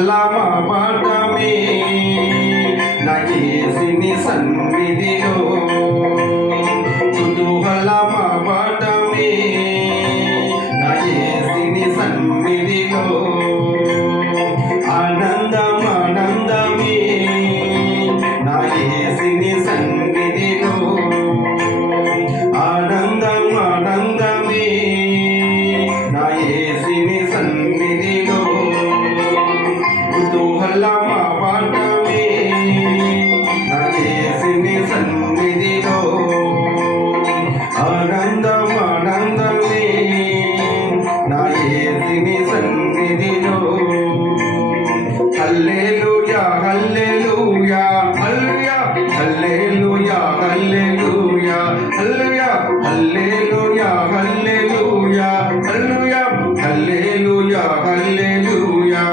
కుతూహలమా పాఠమే నా యేసుని సన్నిధిలో కుతూహలమా పాఠమే నా యేసుని సన్నిధిలో ఆనందం ఆనందమే నా యేసుని సన్నిధిలో ఆనందం ఆనందమే నా యేసుని సన్నిధిలో కుతూహలమా పాఠమే నా యేసుని సన్నిధిలో ఆనందం ఆనందమే నా యేసుని సన్నిధిలో హల్లెలూయా హల్లెలూయా హల్లెలూయా హల్లెలూయా హల్లెలూయా హల్లెలూయా హల్లెలూయా హల్లెలూయా హల్లెలూయా హల్లెలూయా హల్లెలూయా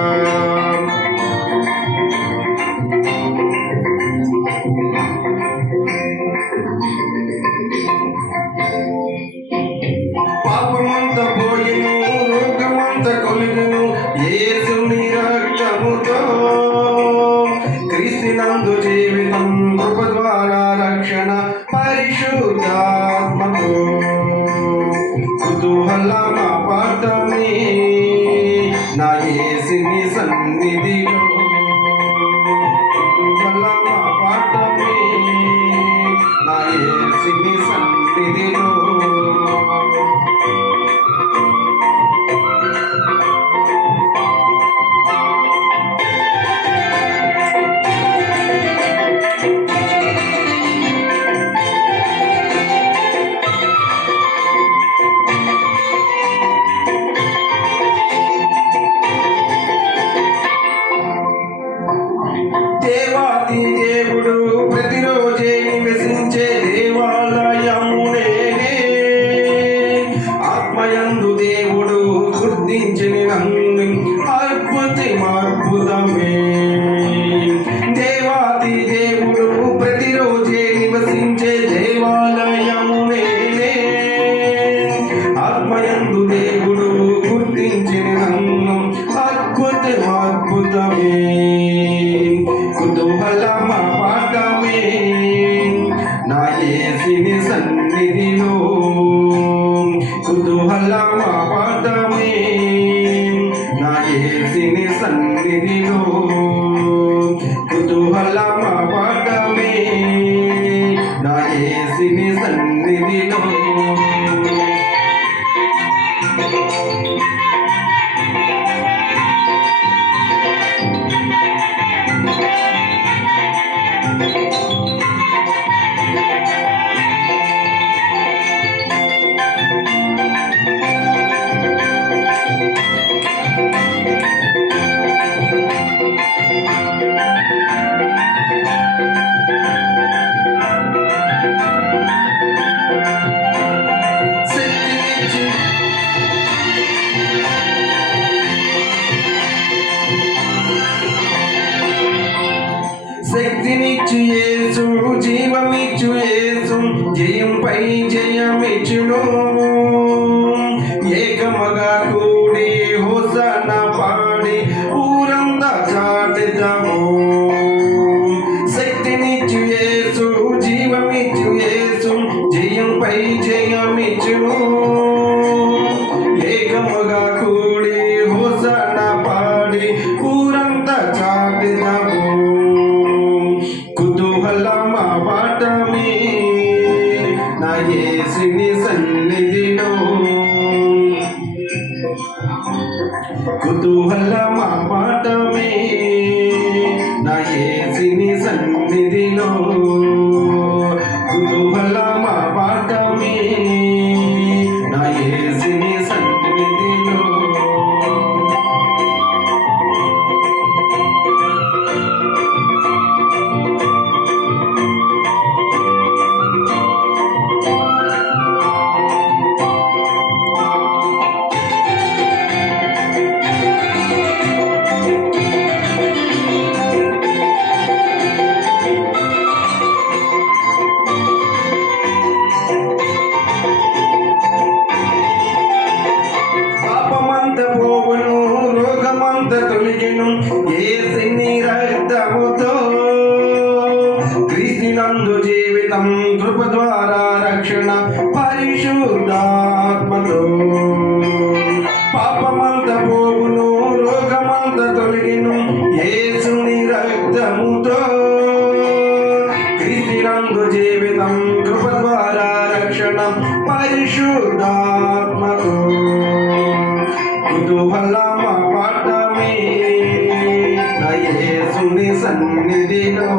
పాపమంత పోయెను రోగమంత కొలిగెను యేసుని రక్తముతో క్రీస్తునందు జీవితం కృప ద్వారా రక్షణ పరిశుద్ధాత్మతో కుతూహలమా పాఠమే నా యేసుని సన్నిధిలో కుతూహలమా పాఠమే నా యేసుని సన్నిధిలో దేవాది దేవుడు ప్రతిరోజే నివసించే దేవాలయము నేనే ఆత్మయందు దేవుడు గుర్తించిన నన్ను అద్భుతమే దేవాది దేవుడు ప్రతిరోజే నివసించే దేవాలయము నేనే ఆత్మయందు దేవుడు గుర్తించిన నన్ను అద్భుతమే కుతూహలమా పాఠమే నా యేసుని సన్నిధిలో కుతూహలమా పాఠమే నా యేసుని సన్నిధిలో కుతూహలమా పాఠమే నా యేసుని సన్నిధిలో శక్తినిచ్చు యేసు జీవమిచ్చు యేసు జయంపై జయమిచ్చును ఏకమగా కూడి హోసన్నా పాడి ఊరంతా చాటెదము శక్తినిచ్చు యేసు జీవమిచ్చు యేసు జయంపై జయమిచ్చును ఏకమగా కూడి హోసన్నా పాడి ఊరంతా చాటెదము కుతూహలమా పాఠమే నా యేసుని సన్నిధిలో కుతూహలమా పాఠమే నా యేసుని సన్నిధిలో కుతూహలమా పాఠమే నా యేసుని సన్నిధిలో పోవును కుతూహలమ పాఠమే నా యేసుని సన్నిధిలో